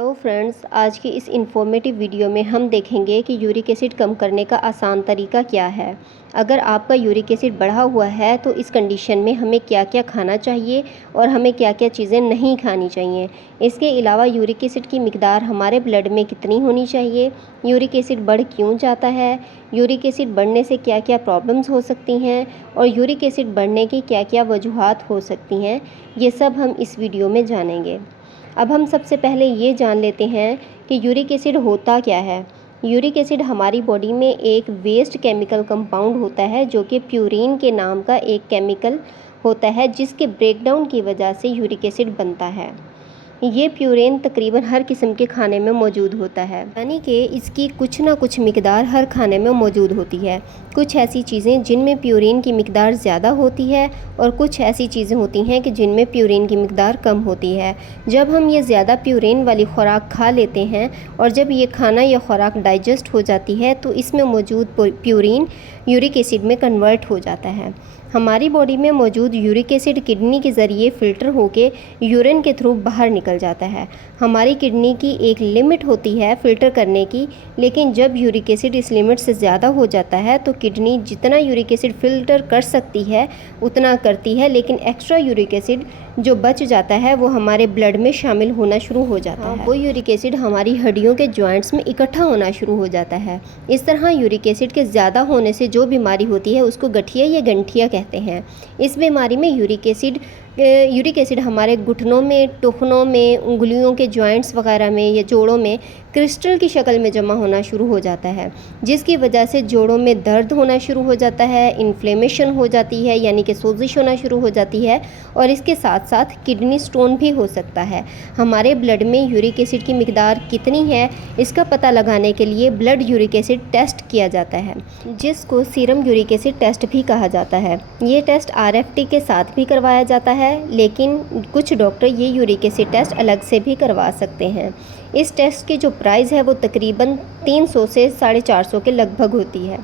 Hello friends, आज की इस इन्फॉर्मेटिव वीडियो में हम देखेंगे कि यूरिक एसिड कम करने का आसान तरीका क्या है। अगर आपका यूरिक एसिड बढ़ा हुआ है तो इस कंडीशन में हमें क्या क्या खाना चाहिए और हमें क्या क्या चीज़ें नहीं खानी चाहिए। इसके अलावा यूरिक एसिड की मिकदार हमारे ब्लड में कितनी होनी चाहिए, यूरिक एसिड बढ़ क्यों जाता है, यूरिक एसिड बढ़ने से क्या क्या प्रॉब्लम्स हो सकती हैं और यूरिक एसिड बढ़ने की क्या क्या वजूहात हो सकती हैं, ये सब हम इस वीडियो में जानेंगे। अब हम सबसे पहले ये जान लेते हैं कि यूरिक एसिड होता क्या है। यूरिक एसिड हमारी बॉडी में एक वेस्ट केमिकल कंपाउंड होता है जो कि प्यूरिन के नाम का एक केमिकल होता है, जिसके ब्रेकडाउन की वजह से यूरिक एसिड बनता है। ये प्यूरिन तकरीबन हर किस्म के खाने में मौजूद होता है, यानी कि इसकी कुछ ना कुछ मिकदार हर खाने में मौजूद होती है। कुछ ऐसी चीज़ें जिनमें प्यूरिन की मिकदार ज़्यादा होती है और कुछ ऐसी चीज़ें होती हैं कि जिनमें प्यूरिन की मिकदार कम होती है। जब हम ये ज़्यादा प्यूरिन वाली खुराक खा लेते हैं और जब ये खाना या खुराक डाइजेस्ट हो जाती है तो इसमें मौजूद प्यूरिन यूरिक एसिड में कन्वर्ट हो जाता है। हमारी बॉडी में मौजूद यूरिक एसिड किडनी के ज़रिए फ़िल्टर होकर यूरिन के थ्रू बाहर निकल जाता है। हमारी किडनी की एक लिमिट होती है फ़िल्टर करने की, लेकिन जब यूरिक एसिड इस लिमिट से ज़्यादा हो जाता है तो किडनी जितना यूरिक एसिड फ़िल्टर कर सकती है उतना करती है, लेकिन एक्स्ट्रा यूरिक एसिड जो बच जाता है वो हमारे ब्लड में शामिल होना शुरू हो जाता है। वो यूरिक एसिड हमारी हड्डियों के जॉइंट्स में इकट्ठा होना शुरू हो जाता है। इस तरह यूरिक एसिड के ज़्यादा होने से जो बीमारी होती है उसको गठिया या गंठिया कहते हैं। इस बीमारी में यूरिक एसिड हमारे घुटनों में, टखनों में, उंगलियों के जॉइंट्स वगैरह में या जोड़ों में क्रिस्टल की शक्ल में जमा होना शुरू हो जाता है, जिसकी वजह से जोड़ों में दर्द होना शुरू हो जाता है, इन्फ्लेमेशन हो जाती है यानी कि सोजिश होना शुरू हो जाती है और इसके साथ साथ किडनी स्टोन भी हो सकता है। हमारे ब्लड में यूरिक एसिड की मिकदार कितनी है इसका पता लगाने के लिए ब्लड यूरिक एसिड टेस्ट किया जाता है, जिसको सीरम यूरिक एसिड टेस्ट भी कहा जाता है। ये टेस्ट RFT के साथ भी करवाया जाता है, लेकिन कुछ डॉक्टर ये यूरिक एसिड टेस्ट अलग से भी करवा सकते हैं। इस टेस्ट की जो प्राइस है वो तकरीबन 300 से 450 के लगभग होती है।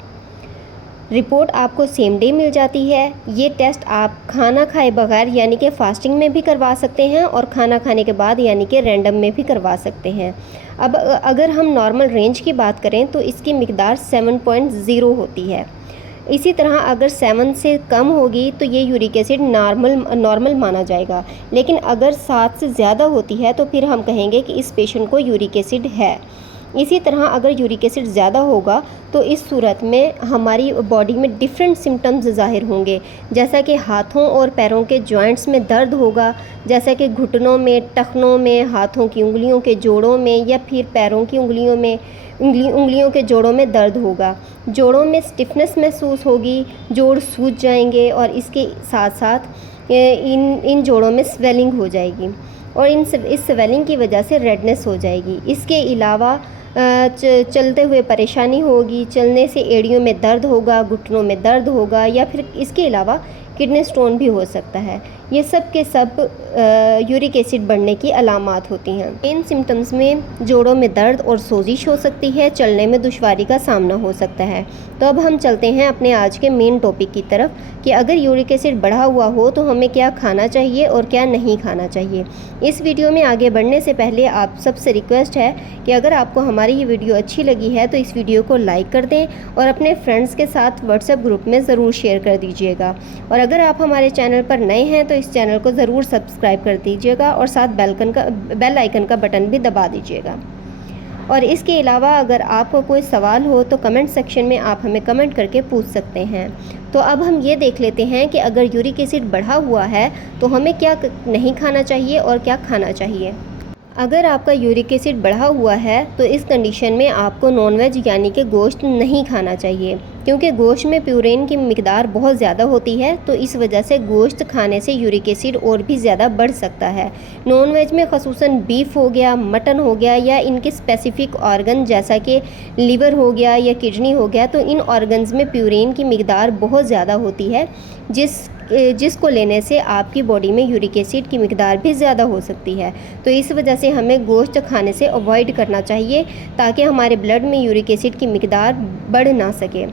रिपोर्ट आपको सेम डे मिल जाती है। ये टेस्ट आप खाना खाए बगैर यानी कि फास्टिंग में भी करवा सकते हैं और खाना खाने के बाद यानी कि रैंडम में भी करवा सकते हैं। अब अगर हम नॉर्मल रेंज की बात करें तो इसकी मिकदार 7.0 होती है। इसी तरह अगर 7 से कम होगी तो ये यूरिक एसिड नॉर्मल माना जाएगा, लेकिन अगर 7 से ज़्यादा होती है तो फिर हम कहेंगे कि इस पेशेंट को यूरिक एसिड है। इसी तरह अगर यूरिक एसिड ज़्यादा होगा तो इस सूरत में हमारी बॉडी में डिफरेंट सिम्टम्स ज़ाहिर होंगे, जैसा कि हाथों और पैरों के जॉइंट्स में दर्द होगा, जैसा कि घुटनों में, टखनों में, हाथों की उंगलियों के जोड़ों में या फिर पैरों की उंगलियों में, उंगलियों के जोड़ों में दर्द होगा, जोड़ों में स्टिफनेस महसूस होगी, जोड़ सूज जाएंगे और इसके साथ साथ इन जोड़ों में स्वेलिंग हो जाएगी और इस स्वेलिंग की वजह से रेडनेस हो जाएगी। इसके अलावा चलते हुए परेशानी होगी, चलने से एड़ियों में दर्द होगा, घुटनों में दर्द होगा या फिर इसके अलावा किडनी स्टोन भी हो सकता है। ये सब के सब यूरिक एसिड बढ़ने की अलामात होती हैं। इन सिम्टम्स में जोड़ों में दर्द और सोजिश हो सकती है, चलने में दुश्वारी का सामना हो सकता है। तो अब हम चलते हैं अपने आज के मेन टॉपिक की तरफ कि अगर यूरिक एसिड बढ़ा हुआ हो तो हमें क्या खाना चाहिए और क्या नहीं खाना चाहिए। इस वीडियो में आगे बढ़ने से पहले आप सबसे रिक्वेस्ट है कि अगर आपको हमारी ये वीडियो अच्छी लगी है तो इस वीडियो को लाइक कर दें और अपने फ्रेंड्स के साथ व्हाट्सएप ग्रुप में ज़रूर शेयर कर दीजिएगा। और अगर आप हमारे चैनल पर नए हैं तो इस चैनल को ज़रूर सब्सक्राइब कर दीजिएगा और साथ बेल आइकन का बटन भी दबा दीजिएगा। और इसके अलावा अगर आपको कोई सवाल हो तो कमेंट सेक्शन में आप हमें कमेंट करके पूछ सकते हैं। तो अब हम ये देख लेते हैं कि अगर यूरिक एसिड बढ़ा हुआ है तो हमें क्या नहीं खाना चाहिए और क्या खाना चाहिए। अगर आपका यूरिक एसिड बढ़ा हुआ है तो इस कंडीशन में आपको नॉनवेज यानी कि गोश्त नहीं खाना चाहिए, क्योंकि गोश्त में प्यूरिन की मिकदार बहुत ज़्यादा होती है, तो इस वजह से गोश्त खाने से यूरिक एसिड और भी ज़्यादा बढ़ सकता है। नॉनवेज में ख़ुसूसन बीफ हो गया, मटन हो गया या इनके स्पेसिफ़िक ऑर्गन जैसा कि लीवर हो गया या किडनी हो गया, तो इन ऑर्गन्स में प्यूरिन की मिकदार बहुत ज़्यादा होती है, जिसको लेने से आपकी बॉडी में यूरिक एसिड की मिकदार भी ज़्यादा हो सकती है। तो इस वजह से हमें गोश्त खाने से अवॉइड करना चाहिए ताकि हमारे ब्लड में यूरिक एसिड की मिकदार बढ़ ना सके।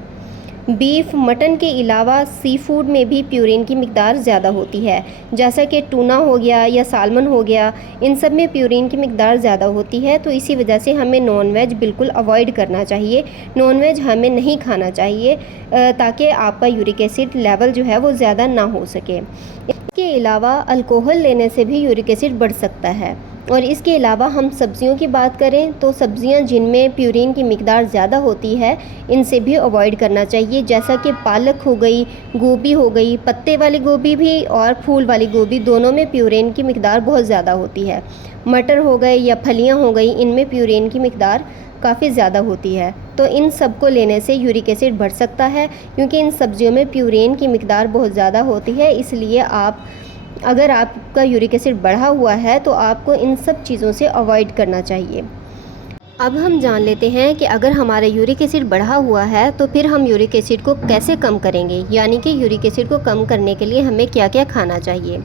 बीफ, मटन के अलावा सी फूड में भी प्यूरिन की मिकदार ज़्यादा होती है, जैसा कि टूना हो गया या सालमन हो गया, इन सब में प्यूरिन की मिकदार ज़्यादा होती है। तो इसी वजह से हमें नॉनवेज बिल्कुल अवॉइड करना चाहिए, नॉनवेज हमें नहीं खाना चाहिए ताकि आपका यूरिक एसिड लेवल जो है वो ज़्यादा ना हो सके। इसके अलावा अल्कोहल लेने से भी यूरिक एसिड बढ़ सकता है। और इसके अलावा हम सब्ज़ियों की बात करें तो सब्ज़ियां जिनमें प्यूरिन की मिकदार ज़्यादा होती है इनसे भी अवॉइड करना चाहिए, जैसा कि पालक हो गई, गोभी हो गई, पत्ते वाली गोभी भी और फूल वाली गोभी, दोनों में प्यूरिन की मिकदार बहुत ज़्यादा होती है। मटर हो गए या फलियां हो गई, इनमें प्यूरिन की मिकदार काफ़ी ज़्यादा होती है। तो इन सब को लेने से यूरिक एसिड बढ़ सकता है, क्योंकि इन सब्ज़ियों में प्यूरिन की मिकदार बहुत ज़्यादा होती है। इसलिए अगर आपका यूरिक एसिड बढ़ा हुआ है तो आपको इन सब चीज़ों से अवॉइड करना चाहिए। अब हम जान लेते हैं कि अगर हमारा यूरिक एसिड बढ़ा हुआ है तो फिर हम यूरिक एसिड को कैसे कम करेंगे, यानी कि यूरिक एसिड को कम करने के लिए हमें क्या क्या खाना चाहिए।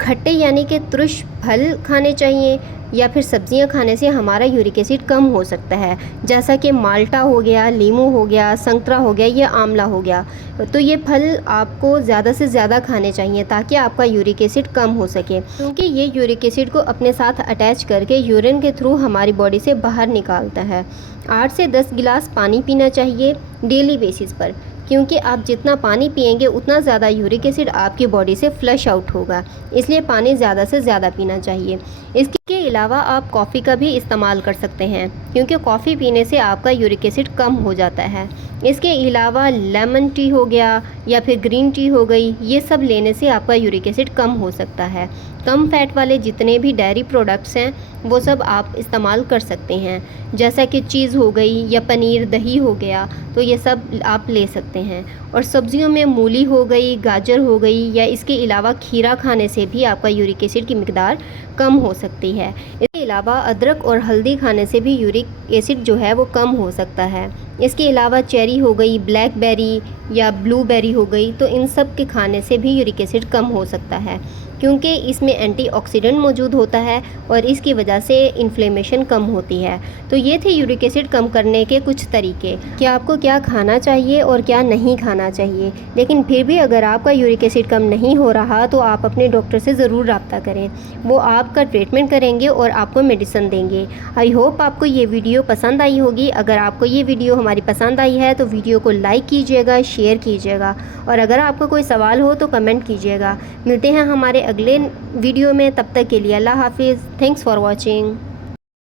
खट्टे यानी कि तुरश फल खाने चाहिए या फिर सब्जियां खाने से हमारा यूरिक एसिड कम हो सकता है, जैसा कि माल्टा हो गया, लीमू हो गया, संतरा हो गया या आंवला हो गया। तो ये फल आपको ज़्यादा से ज़्यादा खाने चाहिए ताकि आपका यूरिक एसिड कम हो सके, क्योंकि ये यूरिक एसिड को अपने साथ अटैच करके यूरिन के थ्रू हमारी बॉडी से बाहर निकालता है। 8 से 10 गिलास पानी पीना चाहिए डेली बेसिस पर, क्योंकि आप जितना पानी पिएंगे उतना ज़्यादा यूरिक एसिड आपकी बॉडी से फ्लश आउट होगा, इसलिए पानी ज़्यादा से ज़्यादा पीना चाहिए। इसके अलावा आप कॉफ़ी का भी इस्तेमाल कर सकते हैं, क्योंकि कॉफ़ी पीने से आपका यूरिक एसिड कम हो जाता है। इसके अलावा लेमन टी हो गया या फिर ग्रीन टी हो गई, ये सब लेने से आपका यूरिक एसिड कम हो सकता है। कम फैट वाले जितने भी डेयरी प्रोडक्ट्स हैं वो सब आप इस्तेमाल कर सकते हैं, जैसा कि चीज़ हो गई या पनीर, दही हो गया, तो ये सब आप ले सकते हैं। और सब्जियों में मूली हो गई, गाजर हो गई या इसके अलावा खीरा खाने से भी आपका यूरिक एसिड की मिकदार कम हो सकती है। इसके अलावा अदरक और हल्दी खाने से भी यूरिक एसिड जो है वो कम हो सकता है। इसके अलावा चेरी हो गई, ब्लैकबेरी या ब्लूबेरी हो गई, तो इन सब के खाने से भी यूरिक एसिड कम हो सकता है, क्योंकि इसमें एंटीऑक्सीडेंट मौजूद होता है और इसकी वजह से इन्फ्लेमेशन कम होती है। तो ये थे यूरिक एसिड कम करने के कुछ तरीके कि आपको क्या खाना चाहिए और क्या नहीं खाना चाहिए। लेकिन फिर भी अगर आपका यूरिक एसिड कम नहीं हो रहा तो आप अपने डॉक्टर से ज़रूर रब्ता करें, वो आपका ट्रीटमेंट करेंगे और आपको मेडिसिन देंगे। आई होप आपको ये वीडियो पसंद आई होगी। अगर आपको ये वीडियो हमारी पसंद आई है तो वीडियो को लाइक कीजिएगा, शेयर कीजिएगा, और अगर आपका कोई सवाल हो तो कमेंट कीजिएगा। मिलते हैं हमारे अगले वीडियो में, तब तक के लिए अल्लाह हाफिज़। Thanks for watching.